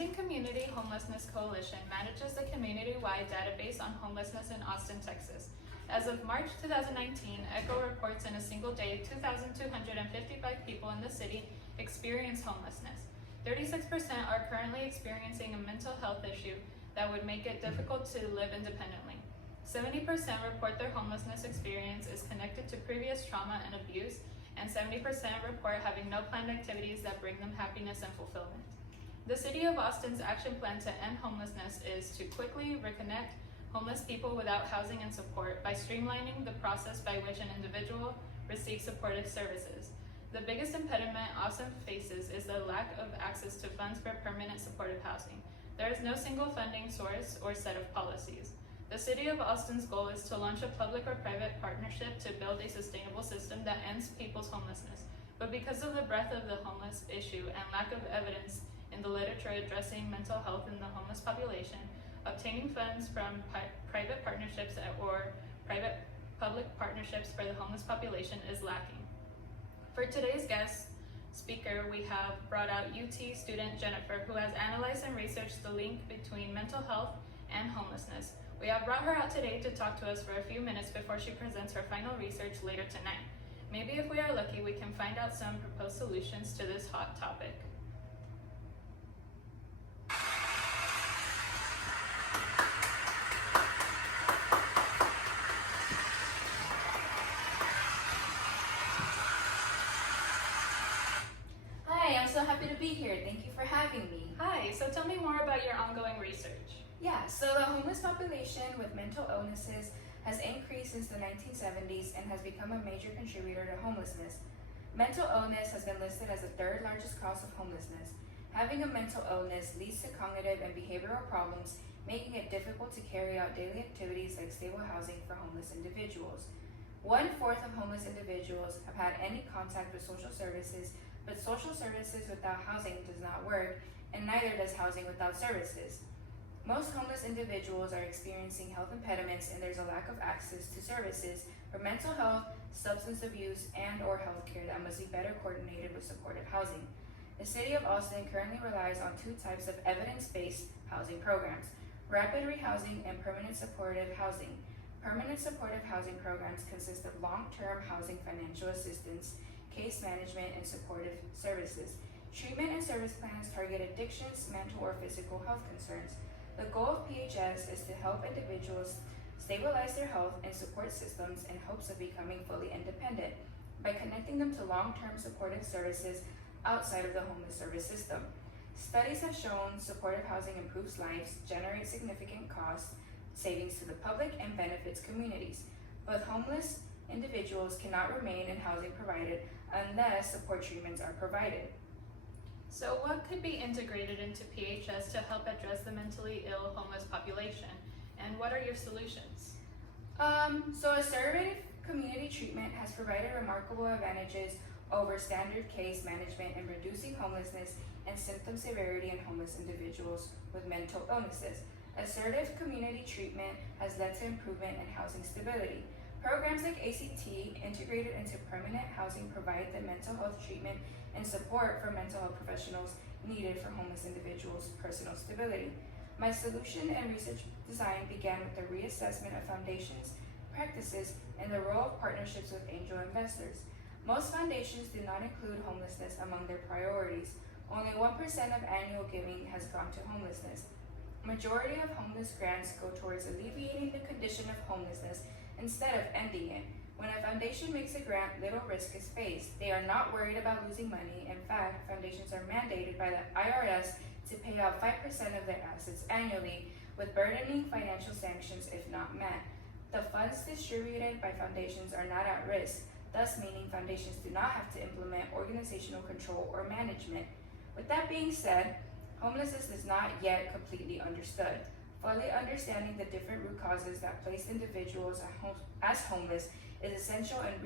Ending Community Homelessness Coalition manages the community-wide database on homelessness in Austin, Texas. As of March 2019, ECHO reports in a single day 2,255 people in the city experience homelessness. 36% are currently experiencing a mental health issue that would make it difficult to live independently. 70% report their homelessness experience is connected to previous trauma and abuse, and 70% report having no planned activities that bring them happiness and fulfillment. The City of Austin's action plan to end homelessness is to quickly reconnect homeless people without housing and support by streamlining the process by which an individual receives supportive services. The biggest impediment Austin faces is the lack of access to funds for permanent supportive housing. There is no single funding source or set of policies. The City of Austin's goal is to launch a public or private partnership to build a sustainable system that ends people's homelessness. But because of the breadth of the homeless issue and lack of evidence in the literature addressing mental health in the homeless population, obtaining funds from private partnerships or private-public partnerships for the homeless population is lacking. For today's guest speaker, we have brought out UT student Jennifer, who has analyzed and researched the link between mental health and homelessness. We have brought her out today to talk to us for a few minutes before she presents her final research later tonight. Maybe if we are lucky, we can find out some proposed solutions to this hot topic. Hi, I'm so happy to be here. Thank you for having me. Hi, so tell me more about your ongoing research. Yeah, so the homeless population with mental illnesses has increased since the 1970s and has become a major contributor to homelessness. Mental illness has been listed as the third largest cause of homelessness. Having a mental illness leads to cognitive and behavioral problems, making it difficult to carry out daily activities like stable housing for homeless individuals. 1/4 of homeless individuals have had any contact with social services, but social services without housing does not work, and neither does housing without services. Most homeless individuals are experiencing health impediments, and there's a lack of access to services for mental health, substance abuse, and/or healthcare that must be better coordinated with supportive housing. The City of Austin currently relies on two types of evidence-based housing programs: rapid rehousing and permanent supportive housing. Permanent supportive housing programs consist of long-term housing financial assistance, case management, and supportive services. Treatment and service plans target addictions, mental or physical health concerns. The goal of PHS is to help individuals stabilize their health and support systems in hopes of becoming fully independent by connecting them to long-term supportive services outside of the homeless service system. Studies have shown supportive housing improves lives, generates significant cost savings to the public, and benefits communities. But homeless individuals cannot remain in housing provided unless support treatments are provided. So what could be integrated into PHS to help address the mentally ill homeless population? And what are your solutions? So assertive community treatment has provided remarkable advantages over standard case management in reducing homelessness and symptom severity in homeless individuals with mental illnesses. Assertive community treatment has led to improvement in housing stability. Programs like ACT integrated into permanent housing provide the mental health treatment and support for mental health professionals needed for homeless individuals' personal stability. My solution and research design began with the reassessment of foundations, practices, and the role of partnerships with angel investors. Most foundations do not include homelessness among their priorities. Only 1% of annual giving has gone to homelessness. Majority of homeless grants go towards alleviating the condition of homelessness instead of ending it. When a foundation makes a grant, little risk is faced. They are not worried about losing money. In fact, foundations are mandated by the IRS to pay out 5% of their assets annually, with burdening financial sanctions if not met. The funds distributed by foundations are not at risk, thus meaning foundations do not have to implement organizational control or management. With that being said, homelessness is not yet completely understood. Fully understanding the different root causes that place individuals as homeless is essential in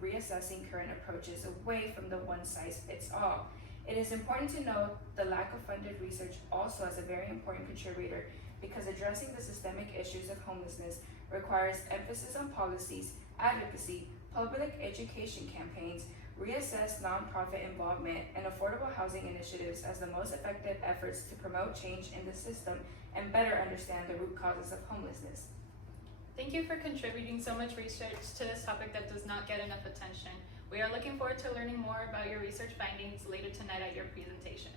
reassessing current approaches away from the one-size-fits-all. It is important to note the lack of funded research also as a very important contributor, because addressing the systemic issues of homelessness requires emphasis on policies, advocacy, public education campaigns, reassess nonprofit involvement and affordable housing initiatives as the most effective efforts to promote change in the system and better understand the root causes of homelessness. Thank you for contributing so much research to this topic that does not get enough attention. We are looking forward to learning more about your research findings later tonight at your presentation.